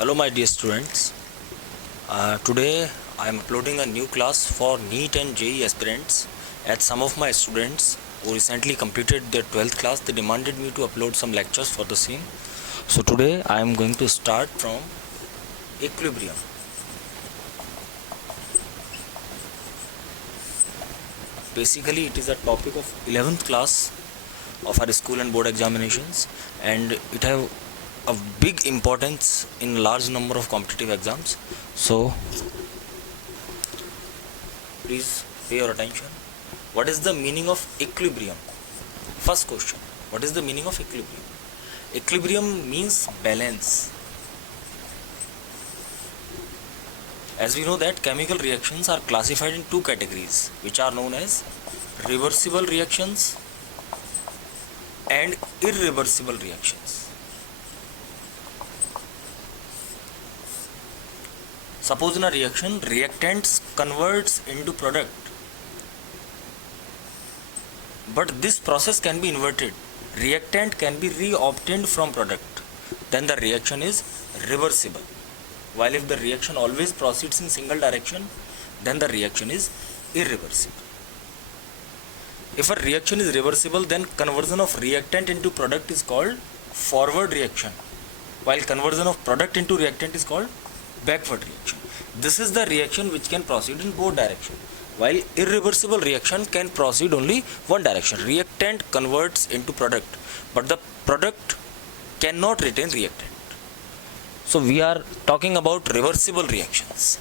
Hello my dear students. Today I am uploading a new class for NEET and JEE aspirants, as some of my students who recently completed their 12th class, they demanded me to upload some lectures for the same. So today I am going to start from equilibrium. Basically it is a topic of 11th class of our school and board examinations, and it have a big importance in large number of competitive exams. So please pay your attention. What is the meaning of equilibrium? First question, what is the meaning of equilibrium? Equilibrium means balance. As we know that chemical reactions are classified in two categories, which are known as reversible reactions and irreversible reactions. Suppose in a reaction, reactants converts into product, but this process can be inverted. Reactant can be re-obtained from product. Then the reaction is reversible. While if the reaction always proceeds in single direction, then the reaction is irreversible. If a reaction is reversible, then conversion of reactant into product is called forward reaction, while conversion of product into reactant is called backward reaction. This is the reaction which can proceed in both directions, while irreversible reaction can proceed only one direction. Reactant converts into product, but the product cannot retain reactant. So we are talking about reversible reactions.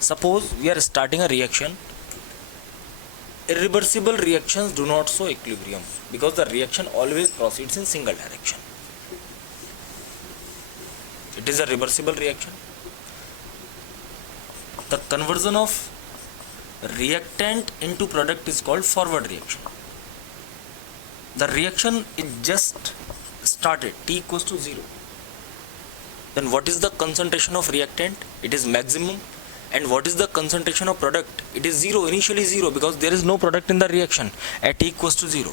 Suppose we are starting a reaction. Irreversible reactions do not show equilibrium because the reaction always proceeds in single direction. It is a reversible reaction. The conversion of reactant into product is called forward reaction. The reaction is just started, T equals to 0. Then what is the concentration of reactant? It is maximum. And what is the concentration of product? It is 0, initially 0, because there is no product in the reaction at T equals to 0.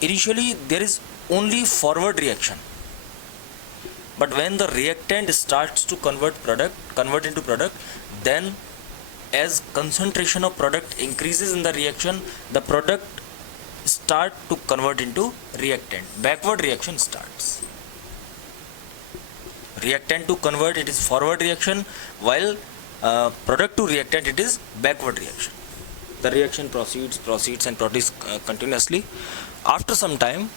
Initially there is only forward reaction. But when the reactant starts to convert into product, then as concentration of product increases in the reaction, the product start to convert into reactant. Backward reaction starts. Reactant to convert, it is forward reaction, while product to reactant, it is backward reaction. The reaction proceeds continuously. After some time,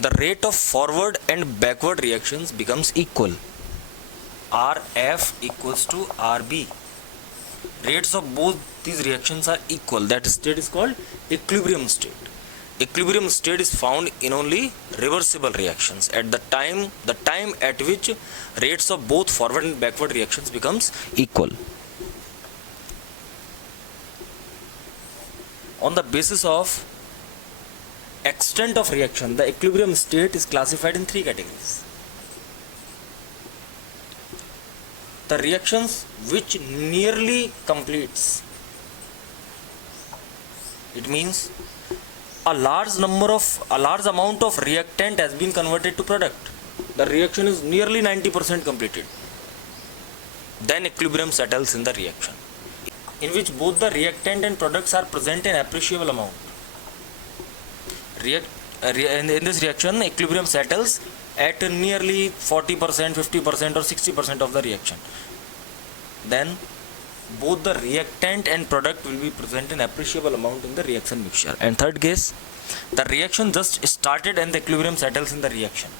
the rate of forward and backward reactions becomes equal. Rf equals to Rb. Rates of both these reactions are equal. That state is called equilibrium state. Equilibrium state is found in only reversible reactions. At the time at which rates of both forward and backward reactions becomes equal. On the basis of extent of reaction, the equilibrium state is classified in three categories. The reactions which nearly completes, it means a large amount of reactant has been converted to product. The reaction is nearly 90% completed. Then equilibrium settles in the reaction, in which both the reactant and products are present in appreciable amount. In this reaction, equilibrium settles at nearly 40%, 50% or 60% of the reaction. Then both the reactant and product will be present in appreciable amount in the reaction mixture. And third case, the reaction just started and the equilibrium settles in the reaction,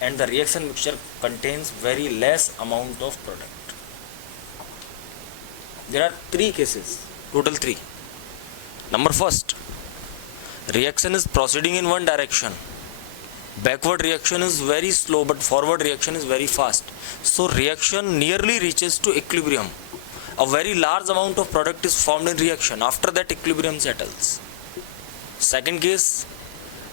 and the reaction mixture contains very less amount of product. There are three cases, total three. Number first, reaction is proceeding in one direction. Backward reaction is very slow, but forward reaction is very fast. So reaction nearly reaches to equilibrium. A very large amount of product is formed in reaction. After that, equilibrium settles. Second case,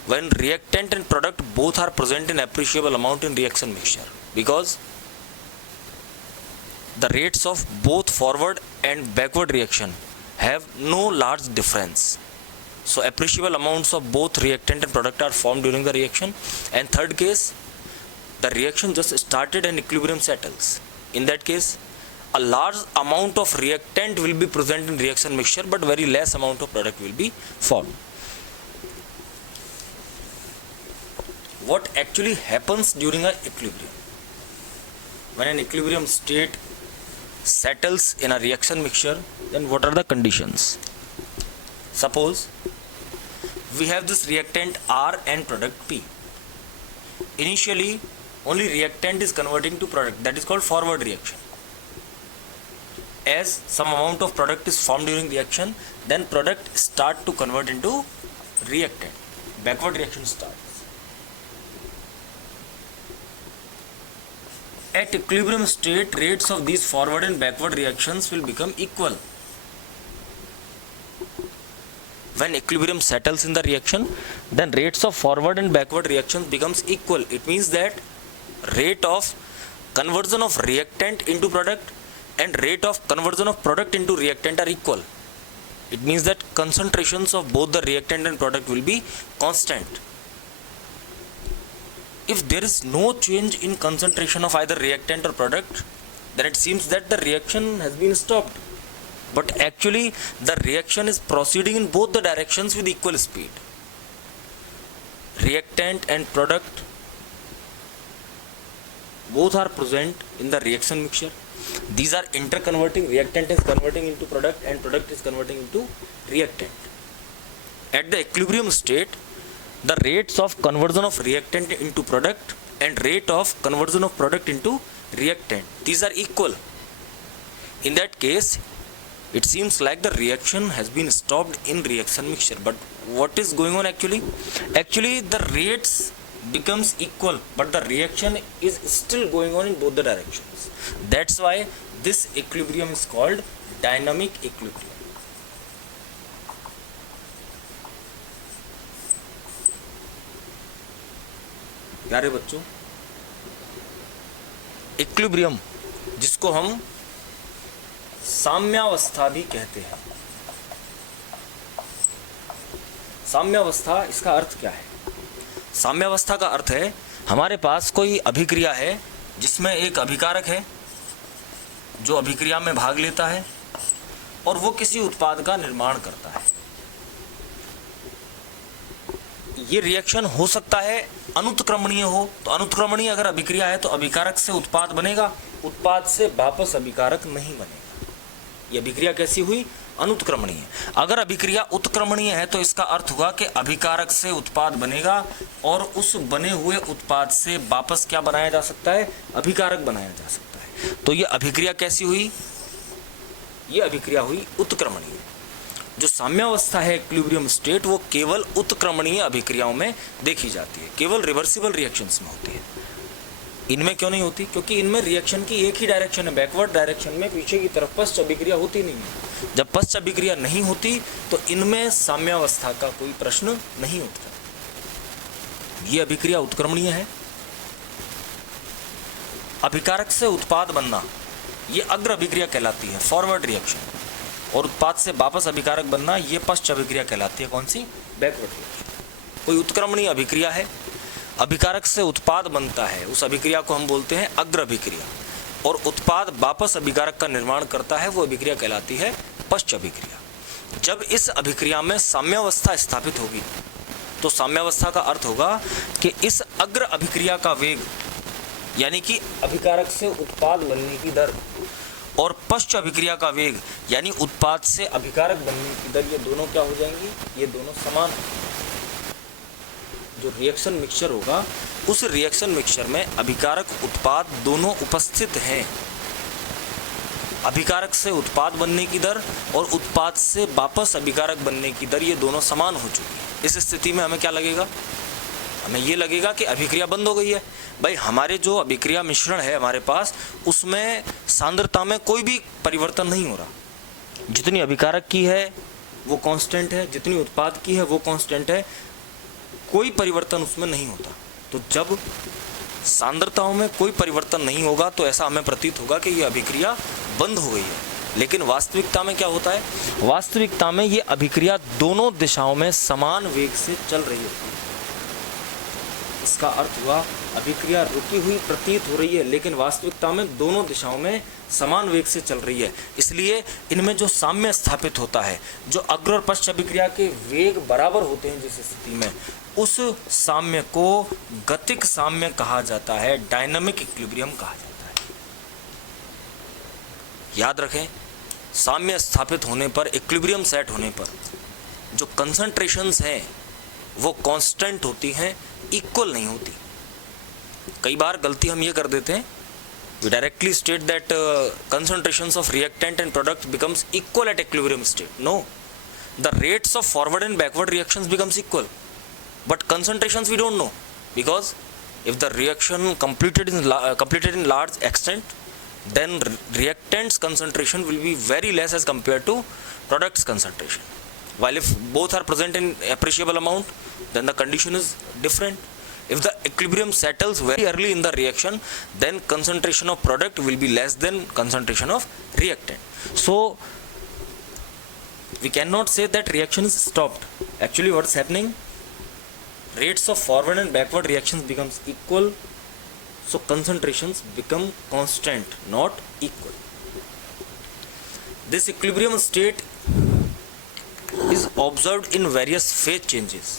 when reactant and product both are present in appreciable amount in reaction mixture, because the rates of both forward and backward reaction have no large difference. So appreciable amounts of both reactant and product are formed during the reaction. And third case, the reaction just started and equilibrium settles. In that case, a large amount of reactant will be present in reaction mixture, but very less amount of product will be formed. What actually happens during an equilibrium? When an equilibrium state settles in a reaction mixture, then what are the conditions? Suppose we have this reactant R and product P. Initially, only reactant is converting to product. That is called forward reaction. As some amount of product is formed during reaction, then product start to convert into reactant. Backward reaction starts. At equilibrium state, rates of these forward and backward reactions will become equal. When equilibrium settles in the reaction, then rates of forward and backward reactions becomes equal. It means that rate of conversion of reactant into product and rate of conversion of product into reactant are equal. It means that concentrations of both the reactant and product will be constant. If there is no change in concentration of either reactant or product, then it seems that the reaction has been stopped. But actually, the reaction is proceeding in both the directions with equal speed. Reactant and product both are present in the reaction mixture. These are interconverting. Reactant is converting into product and product is converting into reactant. At the equilibrium state, the rates of conversion of reactant into product and rate of conversion of product into reactant, these are equal. In that case, it seems like the reaction has been stopped in reaction mixture. But what is going on actually? Actually, the rates becomes equal, but the reaction is still going on in both the directions. That's why this equilibrium is called dynamic equilibrium. प्यारे बच्चों, equilibrium जिसको हम साम्यावस्था भी कहते हैं, साम्यावस्था इसका अर्थ क्या है? साम्यावस्था का अर्थ है हमारे पास कोई अभिक्रिया है जिसमें एक अभिकारक है जो अभिक्रिया में भाग लेता है और वो किसी उत्पाद का निर्माण करता है. ये रिएक्शन हो सकता है अनुत्क्रमणीय हो, तो अनुत्क्रमणीय अगर अभिक्रिया है तो अभिकारक से उत्पाद बनेगा, उत्पाद से वापस अभिकारक नहीं बनेगा. ये अभिक्रिया कैसी हुई? अनुत्क्रमणीय. अगर अभिक्रिया उत्क्रमणीय है तो इसका अर्थ हुआ कि अभिकारक से उत्पाद बनेगा और उस बने हुए उत्पाद से वापस क्या बनाया जा सकता है? अभिकारक बनाया जा सकता है. तो ये अभिक्रिया कैसी हुई? ये अभिक्रिया हुई उत्क्रमणीय. जो साम्यावस्था है इक्विलिब्रियम स्टेट, वो केवल उत्क्रमणीय अभिक्रियाओं में देखी जाती है, केवल रिवर्सिबल रिएक्शंस में होती है. इनमें क्यों नहीं होती? क्योंकि इनमें रिएक्शन की एक ही डायरेक्शन है, बैकवर्ड डायरेक्शन में पीछे की तरफ पश्च अभिक्रिया होती नहीं है. जब पश्च अभिक्रिया नहीं होती तो इनमें साम्यावस्था का कोई प्रश्न नहीं उठता. ये अभिक्रिया उत्क्रमणीय है. अभिकारक से उत्पाद बनना ये अग्र अभिक्रिया कहलाती है, फॉरवर्ड रिएक्शन. और उत्पाद से वापस अभिकारक बनना ये पश्च अभिक्रिया कहलाती है. कौन सी? Backward reaction. कोई उत्क्रमणीय अभिक्रिया है, अभिकारक से उत्पाद बनता है, उस अभिक्रिया को हम बोलते हैं अग्र अभिक्रिया, और उत्पाद वापस अभिकारक का निर्माण करता है, वो अभिक्रिया कहलाती है पश्च अभिक्रिया. जब इस अभिक्रिया में साम्यावस्था स्थापित होगी तो साम्यावस्था का अर्थ होगा कि इस अग्र अभिक्रिया का वेग यानी कि अभिकारक से उत्पाद बनने की दर और पश्च अभिक्रिया का वेग यानी उत्पाद से अभिकारक बनने की दर, ये दोनों क्या हो जाएंगी? ये दोनों समान. जो रिएक्शन मिक्सचर होगा उस रिएक्शन मिक्सचर में अभिकारक उत्पाद दोनों उपस्थित हैं. अभिकारक से उत्पाद बनने की दर और उत्पाद से वापस अभिकारक बनने की दर, ये दोनों समान हो चुकी है. इस स्थिति में हमें क्या लगेगा? हमें ये लगेगा कि अभिक्रिया बंद हो गई है. भाई, हमारे जो अभिक्रिया मिश्रण है हमारे पास, उसमें सांद्रता में कोई भी परिवर्तन नहीं हो रहा. जितनी अभिकारक की है वो कांस्टेंट है, जितनी उत्पाद की है वो कांस्टेंट है, कोई परिवर्तन उसमें नहीं होता. तो जब सांद्रताओं में कोई परिवर्तन नहीं होगा तो ऐसा हमें प्रतीत होगा कि ये अभिक्रिया बंद हो गई है. लेकिन वास्तविकता में क्या होता है, वास्तविकता में ये अभिक्रिया दोनों दिशाओं में समान वेग से चल रही है। इसका अर्थ हुआ अभिक्रिया रुकी हुई प्रतीत हो रही है, लेकिन वास्तविकता में दोनों दिशाओं में समान वेग से चल रही है। इसलिए इनमें जो साम्य स्थापित होता है, जो अग्र और पश्च अभिक्रिया के वेग बराबर होते हैं जिस स्थिति में, उस साम्य को गतिक साम्य कहा जाता है, डायनामिक इक्विलिब्रियम कहा जाता है। याद रखें, साम्य स्थापित होने पर, इक्विलिब्रियम सेट होने पर जो कंसंट्रेशंस हैं वो कांस्टेंट होती हैं, इक्वल नहीं होती। कई बार गलती हम ये कर देते हैं, we directly state that concentrations of reactant and product becomes equal at equilibrium state. No, the rates of forward and backward reactions becomes equal, but concentrations we don't know, because if the reaction completed in large extent, then reactants concentration will be very less as compared to products concentration, while if both are present in appreciable amount, then the condition is different. If the equilibrium settles very early in the reaction, then concentration of product will be less than concentration of reactant. So we cannot say that reaction is stopped. Actually what is happening, rates of forward and backward reactions becomes equal, so concentrations become constant, not equal. This equilibrium state is observed in various phase changes.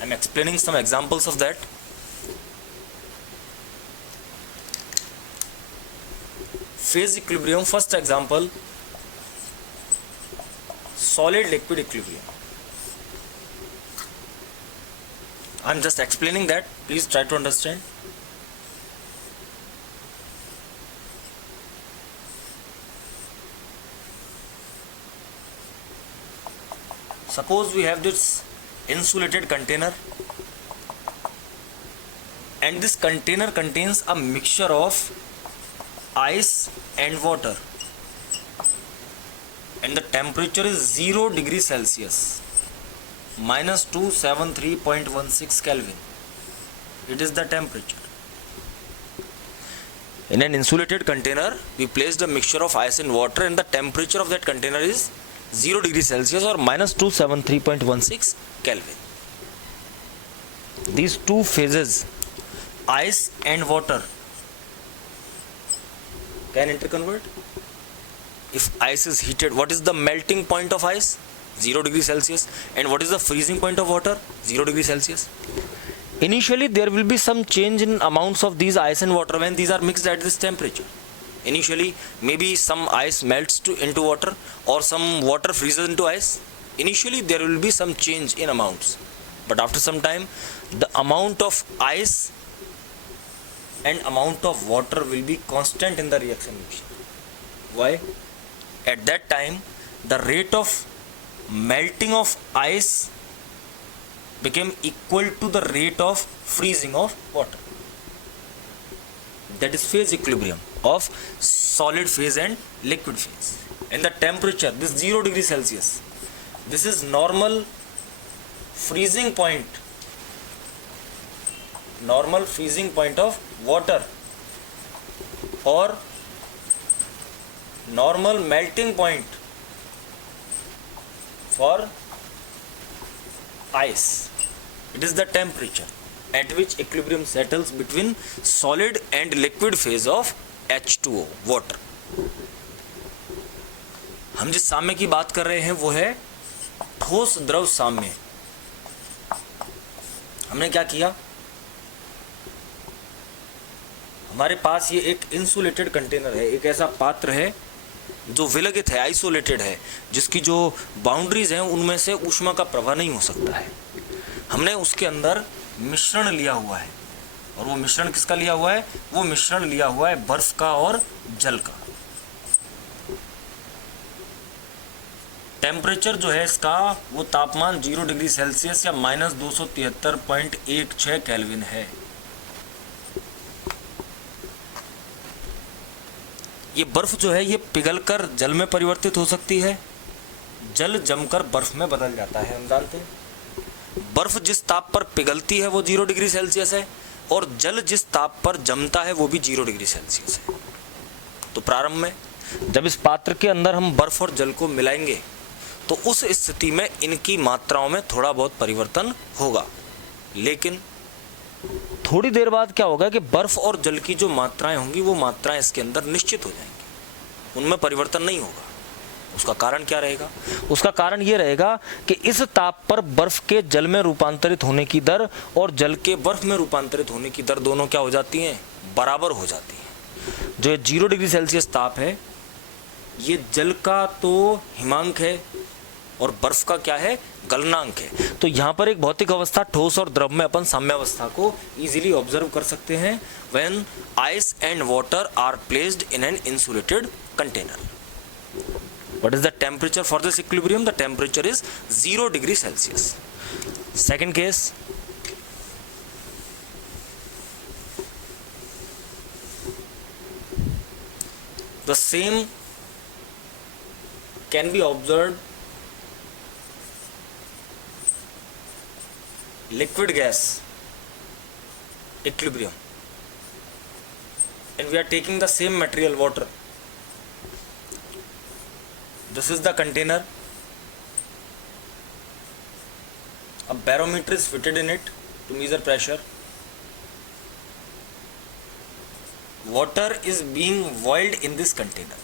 I am explaining some examples of that. Phase equilibrium, first example, solid liquid equilibrium. I am just explaining that, please try to understand. Suppose we have this insulated container, and this container contains a mixture of ice and water, and the temperature is 0 degrees Celsius, minus 273.16 Kelvin. It is the temperature. In an insulated container, we place the mixture of ice and water, and the temperature of that container is 0 degrees Celsius or minus 273.16 Kelvin. These two phases, ice and water, can interconvert. If ice is heated, what is the melting point of ice? 0 degrees Celsius. And what is the freezing point of water? 0 degrees Celsius. Initially there will be some change in amounts of these ice and water when these are mixed at this temperature. Initially maybe some ice melts into water, or some water freezes into ice. Initially there will be some change in amounts, but after some time the amount of ice and amount of water will be constant in the reaction mixture. Why? At that time the rate of melting of ice became equal to the rate of freezing of water. That is phase equilibrium of solid phase and liquid phase. And the temperature, this 0 degrees Celsius, this is normal freezing point of water, or normal melting point for ice. It is the temperature at which equilibrium settles between solid and liquid phase of H2O, water. हम जिस साम्य की बात कर रहे हैं वो है ठोस द्रव साम्य। हमने क्या किया, हमारे पास ये एक इंसुलेटेड कंटेनर है, एक ऐसा पात्र है जो विलगित है, आइसोलेटेड है, जिसकी जो बाउंड्रीज हैं उनमें से ऊष्मा का प्रवाह नहीं हो सकता है। हमने उसके अंदर मिश्रण लिया हुआ है, और वो मिश्रण किसका लिया हुआ है? वो मिश्रण लिया हुआ है बर्फ का और जल का। टेम्परेचर जो है इसका, वो तापमान 0 डिग्री सेल्सियस या माइनस 273.16 केल्विन है। ये बर्फ जो है ये पिघलकर जल में परिवर्तित हो सकती है, जल जमकर बर्फ में बदल जाता है। हम जानते हैं बर्फ जिस ताप पर पिघलती है वो 0 डिग्री सेल्सियस है, और जल जिस ताप पर जमता है वो भी 0 डिग्री सेल्सियस है। तो प्रारंभ में जब इस पात्र के अंदर हम बर्फ और जल को मिलाएंगे तो उस स्थिति में इनकी मात्राओं में थोड़ा बहुत परिवर्तन होगा, लेकिन थोड़ी देर बाद क्या होगा कि बर्फ और जल की जो मात्राएं होंगी वो मात्राएं इसके अंदर निश्चित हो जाएंगी, उनमें परिवर्तन नहीं होगा। उसका कारण क्या रहेगा? उसका कारण ये रहेगा कि इस ताप पर बर्फ के जल में रूपांतरित होने की दर और जल के बर्फ में रूपांतरित होने की दर दोनों क्या हो जाती हैं? बराबर हो जाती हैं। जो 0 डिग्री सेल्सियस ताप है ये जल का तो हिमांक है और बर्फ का क्या है? गलनांक है। तो यहाँ पर एक भौतिक अवस्था ठोस और द्रव में अपन साम्यावस्था को इजीली ऑब्जर्व कर सकते हैं when ice and water are placed in an insulated container. What is the temperature for this equilibrium? The temperature is 0 degree Celsius. Second case, the same can be observed liquid gas equilibrium, and we are taking the same material, water. This is the container. A barometer is fitted in it to measure pressure. Water is being boiled in this container.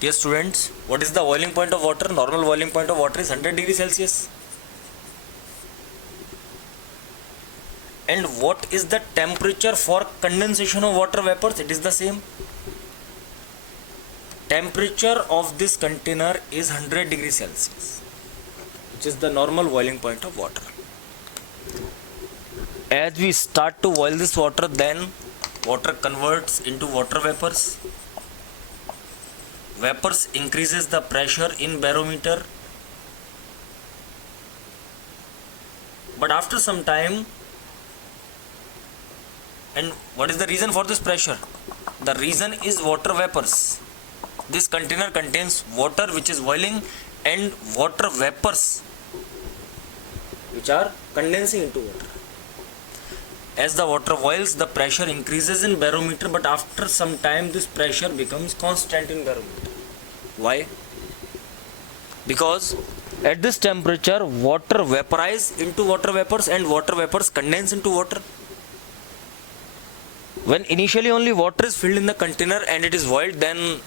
Dear students, what is the boiling point of water? Normal boiling point of water is 100 degrees Celsius. And what is the temperature for condensation of water vapors? It is the same. Temperature of this container is 100 degrees Celsius, which is the normal boiling point of water. As we start to boil this water, then water converts into water vapors. Vapors increases the pressure in barometer. But after some time, and what is the reason for this pressure? The reason is water vapors. This container contains water which is boiling and water vapors which are condensing into water. As the water boils, the pressure increases in barometer, but after some time this pressure becomes constant in barometer. Why? Because at this temperature water vaporizes into water vapors and water vapors condense into water. When initially only water is filled in the container and it is boiled, then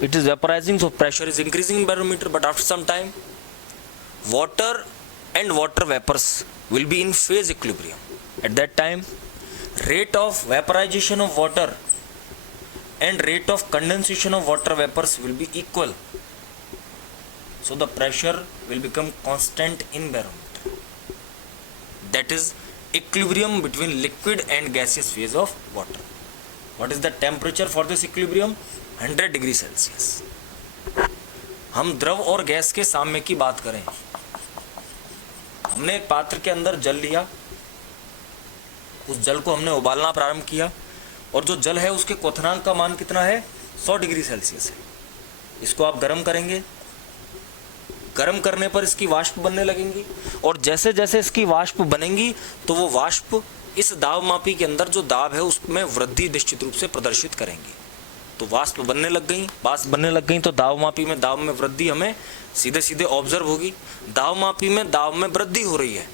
it is vaporizing, so pressure is increasing in barometer, but after some time water and water vapors will be in phase equilibrium. At that time rate of vaporization of water and rate of condensation of water vapors will be equal, so the pressure will become constant in barometer. That is equilibrium between liquid and gaseous phase of water. What is the temperature for this equilibrium? 100 degree Celsius. हम द्रव और gas के साम्य की बात करें, हमने एक पात्र के अंदर जल लिया, उस जल को हमने उबालना प्रारंभ किया और जो जल है उसके क्वथनांक का मान कितना है? 100 डिग्री सेल्सियस है। इसको आप गर्म करेंगे, गर्म करने पर इसकी वाष्प बनने लगेंगी और जैसे जैसे इसकी वाष्प बनेंगी तो वो वाष्प इस दाब मापी के अंदर जो दाब है उसमें वृद्धि निश्चित रूप से प्रदर्शित करेंगी। तो वाष्प बनने लग गई तो दाब मापी में वृद्धि हमें सीधे सीधे ऑब्जर्व होगी। दाब मापी में दाब में वृद्धि हो रही है।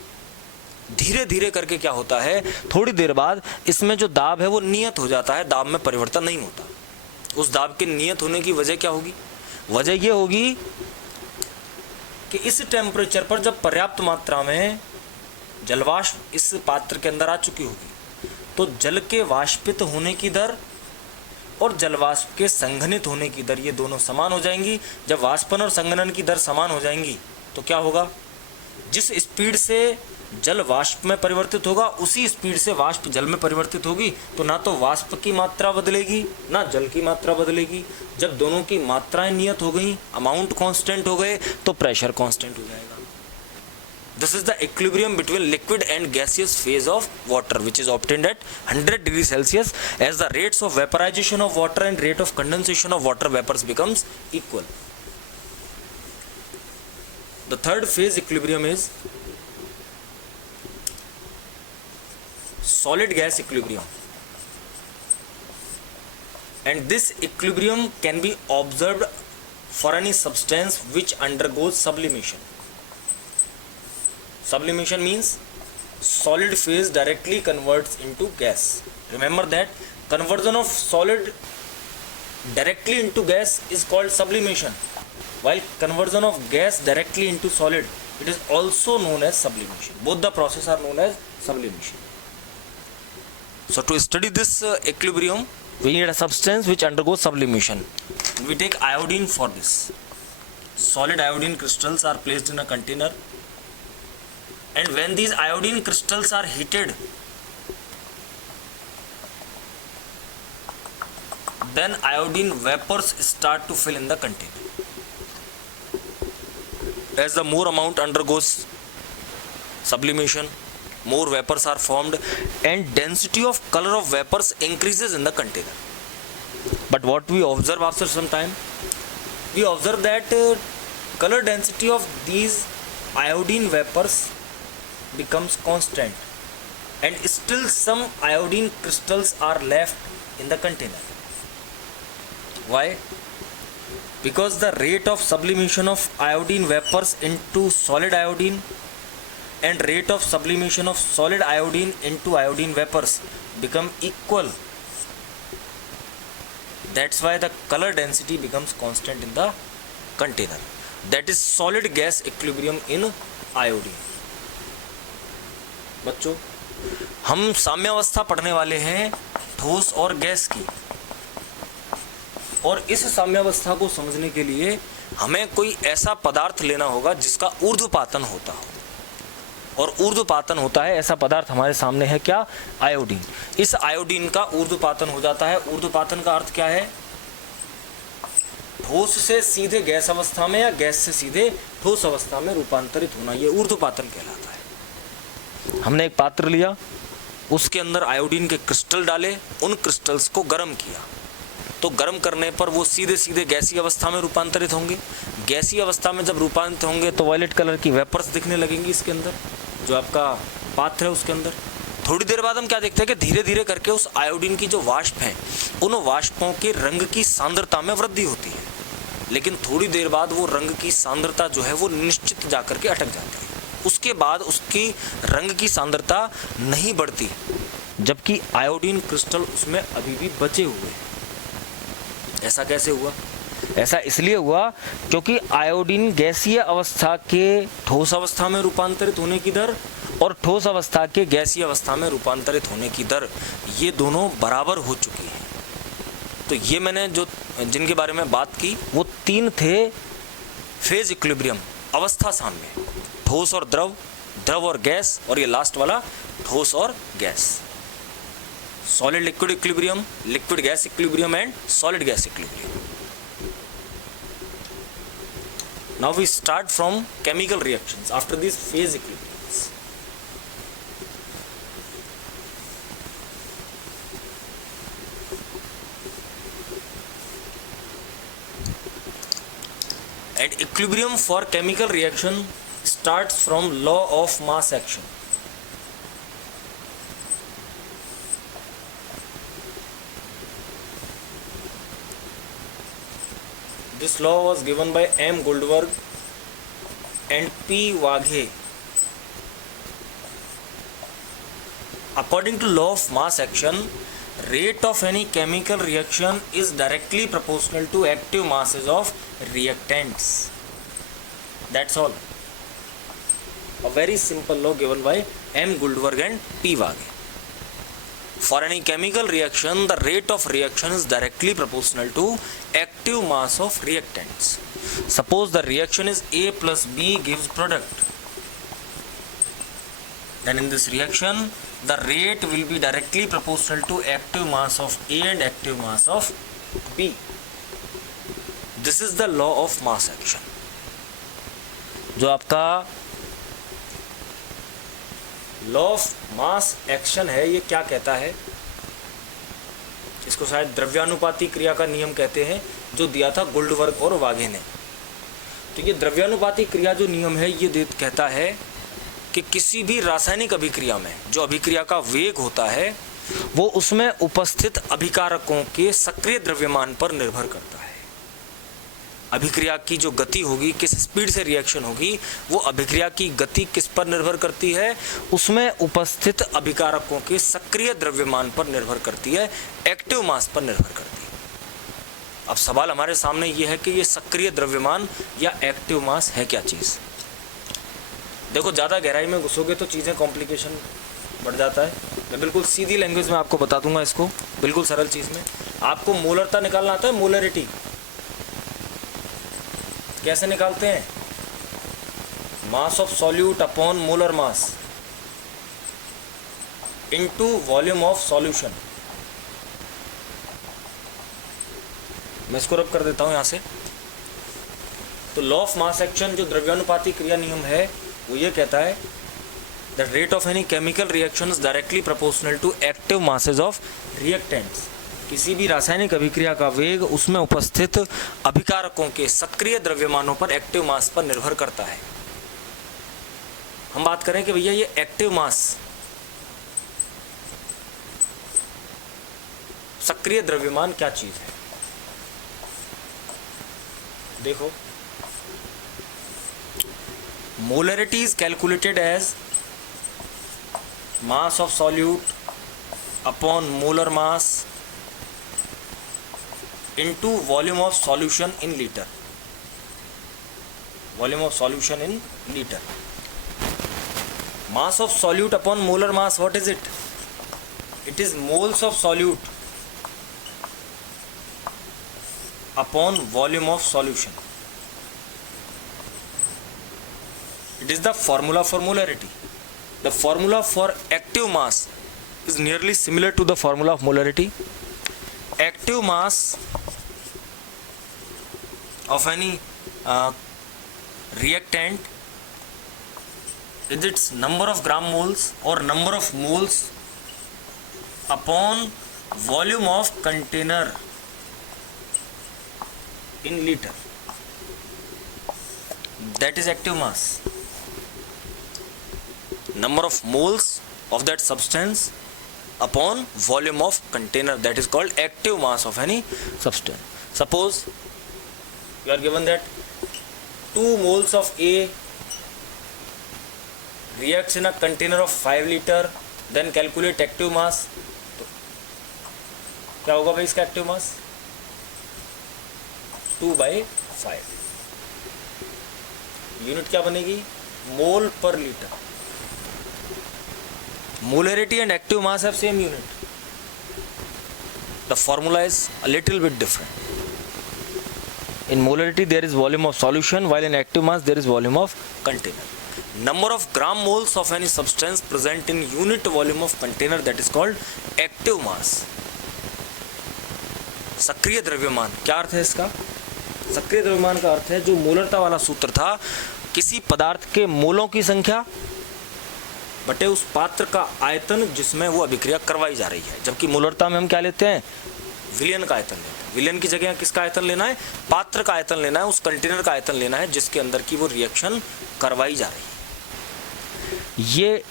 धीरे धीरे करके क्या होता है, थोड़ी देर बाद इसमें जो दाब है वो नियत हो जाता है, दाब में परिवर्तन नहीं होता। उस दाब के नियत होने की वजह क्या होगी? वजह ये होगी कि इस टेम्परेचर पर जब पर्याप्त मात्रा में जलवाष्प इस पात्र के अंदर आ चुकी होगी तो जल के वाष्पित होने की दर और जलवाष्प के संघनित होने की दर ये दोनों समान हो जाएंगी। जब वाष्पन और संघनन की दर समान हो जाएंगी तो क्या होगा? जिस स्पीड से जल वाष्प में परिवर्तित होगा उसी स्पीड से वाष्प जल में परिवर्तित होगी। तो ना तो वाष्प की मात्रा बदलेगी ना जल की मात्रा बदलेगी। जब दोनों की मात्राएं नियत हो गई, अमाउंट कांस्टेंट हो गए, तो प्रेशर कांस्टेंट हो जाएगा। This is the equilibrium between liquid and gaseous phase of water, which is obtained at 100 degrees Celsius as the rates of vaporization of water and rate of condensation of water vapors becomes equal. The third phase equilibrium is solid gas equilibrium. and this equilibrium can be observed for any substance which undergoes sublimation. Sublimation means solid phase directly converts into gas. Remember that conversion of solid directly into gas is called sublimation, while conversion of gas directly into solid, it is also known as sublimation. Both the processes are known as sublimation. So to study this equilibrium, we need a substance which undergoes sublimation. We take iodine for this. Solid iodine crystals are placed in a container, and when these iodine crystals are heated, then iodine vapors start to fill in the container. As the more amount undergoes sublimation, more vapors are formed and density of color of vapors increases in the container. But what we observe after some time, we observe that color density of these iodine vapors becomes constant, and still some iodine crystals are left in the container. Why? Because the rate of sublimation of iodine vapors into solid iodine and rate of sublimation of solid iodine into iodine vapors become equal. That's why the color density becomes constant in the container. That is solid gas equilibrium in iodine. बच्चों, हम साम्यावस्था पढ़ने वाले हैं ठोस और gas की, और इस साम्यावस्था को समझने के लिए हमें कोई ऐसा पदार्थ लेना होगा जिसका ऊर्ध्वपातन होता हो, और ऊर्ध्वपातन होता है ऐसा पदार्थ हमारे सामने है क्या? आयोडीन। इस आयोडीन का ऊर्ध्वपातन हो जाता है। ऊर्ध्वपातन का अर्थ क्या है? ठोस से सीधे गैस अवस्था में या गैस से सीधे ठोस अवस्था में रूपांतरित होना, ये ऊर्ध्वपातन कहलाता है। हमने एक पात्र लिया, उसके अंदर आयोडीन के क्रिस्टल डाले, उन क्रिस्टल्स को गर्म किया, तो गर्म करने पर वो सीधे सीधे गैसीय अवस्था में रूपांतरित होंगे। गैसीय अवस्था में जब रूपांतरित होंगे तो वायलेट कलर की वेपर्स दिखने लगेंगी इसके अंदर, जो आपका पात्र है उसके अंदर। थोड़ी देर बाद हम क्या देखते हैं कि धीरे धीरे करके उस आयोडीन की जो वाष्प हैं, उन वाष्पों के रंग की सांद्रता में वृद्धि होती है, लेकिन थोड़ी देर बाद वो रंग की सांद्रता जो है वो निश्चित जाकर के अटक जाती है। उसके बाद उसकी रंग की सांद्रता नहीं बढ़ती, जबकि आयोडीन क्रिस्टल उसमें अभी भी बचे हुए हैं। ऐसा कैसे हुआ? ऐसा इसलिए हुआ क्योंकि आयोडीन गैसीय अवस्था के ठोस अवस्था में रूपांतरित होने की दर और ठोस अवस्था के गैसीय अवस्था में रूपांतरित होने की दर, ये दोनों बराबर हो चुकी हैं। तो ये मैंने जो जिनके बारे में बात की वो तीन थे फेज इक्विलिब्रियम, अवस्था साम्य, ठोस और द्रव, द्रव और गैस, और ये लास्ट वाला ठोस और gas. solid liquid equilibrium, liquid gas equilibrium and solid gas equilibrium. Now we start from chemical reactions after these phase equilibriums. And equilibrium for chemical reaction starts from law of mass action. This law was given by M. Goldberg and P. Waghe. According to law of mass action, rate of any chemical reaction is directly proportional to active masses of reactants. That's all. A very simple law given by M. Goldberg and P. Waghe. For any chemical reaction, the rate of reaction is directly proportional to active mass of reactants. Suppose the reaction is A plus B gives product. Then in this reaction, the rate will be directly proportional to active mass of A and active mass of B. This is the law of mass action. जो आपका law of mass action है, ये क्या कहता है? इसको शायद द्रव्यानुपाती क्रिया का नियम कहते हैं, जो दिया था गोल्डबर्ग और वागे ने। तो ये द्रव्यानुपाती क्रिया जो नियम है, ये कहता है कि किसी भी रासायनिक अभिक्रिया में जो अभिक्रिया का वेग होता है वो उसमें उपस्थित अभिकारकों के सक्रिय द्रव्यमान पर निर्भर करता है। अभिक्रिया की जो गति होगी, किस स्पीड से रिएक्शन होगी, वो अभिक्रिया की गति किस पर निर्भर करती है, उसमें उपस्थित अभिकारकों के सक्रिय द्रव्यमान पर निर्भर करती है, एक्टिव मास पर निर्भर करती है। अब सवाल हमारे सामने ये है कि ये सक्रिय द्रव्यमान या एक्टिव मास है क्या चीज़। देखो, ज़्यादा गहराई में घुसोगे तो चीज़ें कॉम्प्लिकेशन बढ़ जाता है। मैं बिल्कुल सीधी लैंग्वेज में आपको बता दूंगा इसको, बिल्कुल सरल चीज़ में। आपको मोलरता निकालना आता है, मोलरिटी कैसे निकालते हैं? मास of solute upon molar mass into volume of solution. मैं इसको रब कर देता हूं यहां से। तो लॉ ऑफ मास एक्शन, जो द्रव्यानुपाती क्रिया नियम है, वो ये कहता है the rate of any chemical reaction is directly proportional to active masses of reactants. किसी भी रासायनिक अभिक्रिया का वेग उसमें उपस्थित अभिकारकों के सक्रिय द्रव्यमानों पर, एक्टिव मास पर निर्भर करता है। हम बात करें कि भैया ये एक्टिव मास, सक्रिय द्रव्यमान क्या चीज है। देखो, molarity is calculated as mass of solute upon molar mass into volume of solution in liter. Volume of solution in liter. Mass of solute upon molar mass, what is it? It is moles of solute upon volume of solution. It is the formula for molarity. The formula for active mass is nearly similar to the formula of molarity. Active mass of any reactant is its number of gram moles or number of moles upon volume of container in liter. That is active mass. Number of moles of that substance upon volume of container, that is called active mass of any substance. Suppose you are given that 2 moles of A reacts in a container of 5 liter, then calculate active mass. तो क्या होगा भाई इसका active mass? 2/5। Unit क्या बनेगी? मोल पर litre. Molarity and active mass have same unit. The formula is a little bit different. In molarity there is volume of solution, while in active mass there is volume of container. Number of gram moles of any substance present in unit volume of container, that is called active mass. सक्रिय द्रव्यमान, क्या अर्थ है इसका? सक्रिय द्रव्यमान का अर्थ है, जो मोलरता वाला सूत्र था, किसी पदार्थ के मोलों की संख्या बटे उस पात्र का आयतन जिसमें वो अभिक्रिया करवाई जा रही है। जबकि मोलरता में हम क्या लेते हैं? विलयन का आयतन लेते हैं। विलयन की जगह किसका आयतन लेना है? पात्र का आयतन लेना है, उस कंटेनर का आयतन लेना है जिसके अंदर की वो रिएक्शन करवाई जा रही है। ये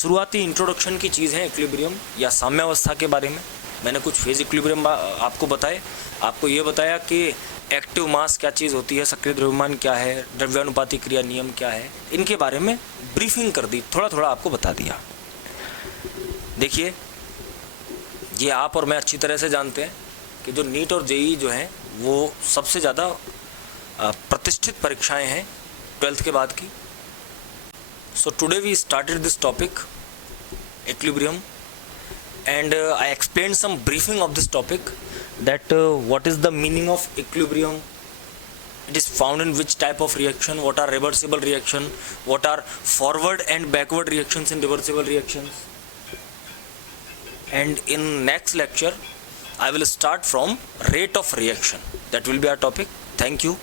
शुरुआती इंट्रोडक्शन की चीज़ है इक्विलिब्रियम या साम्यावस्था के बारे में। मैंने कुछ फेज इक्विलिब्रियम आपको बताए, आपको ये बताया कि एक्टिव मास क्या चीज़ होती है, सक्रिय द्रव्यमान क्या है, द्रव्यानुपाती क्रिया नियम क्या है, इनके बारे में ब्रीफिंग कर दी, थोड़ा थोड़ा आपको बता दिया। देखिए, ये आप और मैं अच्छी तरह से जानते हैं कि जो नीट और जेईई जो हैं वो सबसे ज़्यादा प्रतिष्ठित परीक्षाएं हैं 12th के बाद की। So today we started this topic equilibrium and I explained some briefing of this topic, that what is the meaning of equilibrium, it is found in which type of reaction, what are reversible reaction, what are forward and backward reactions in reversible reactions. And in next lecture I will start from rate of reaction, that will be our topic. Thank you.